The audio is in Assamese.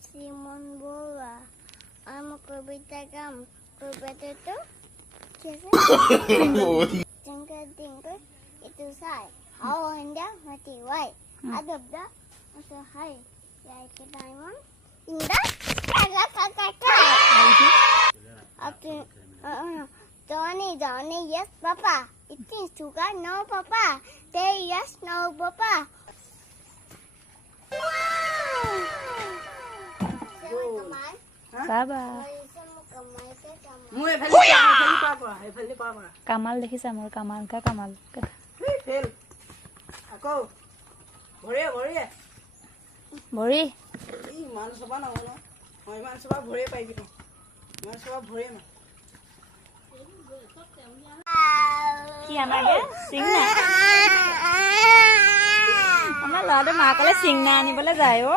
Simon Bora. I'm a kobita gum. Kobita Tinker Tinker. It is high. How and down, what is white. Other the also high. Like a diamond. In the Johnny, yes, Papa. It is sugar, no, Papa. Say yes, no, Papa. বাবা মই এফালে পাবা কামাল দেখিছা মোৰ কামাল ফেল আকৌ ভৰে ভৰি এই মান সভা নহয় ন মই মান সভা ভৰে পাই কিনো মান সভা ভৰে না কি আনাগে চিংনা আমাৰ ল'ৰাটো মাকলে চিংনা আনিবলৈ যায় অ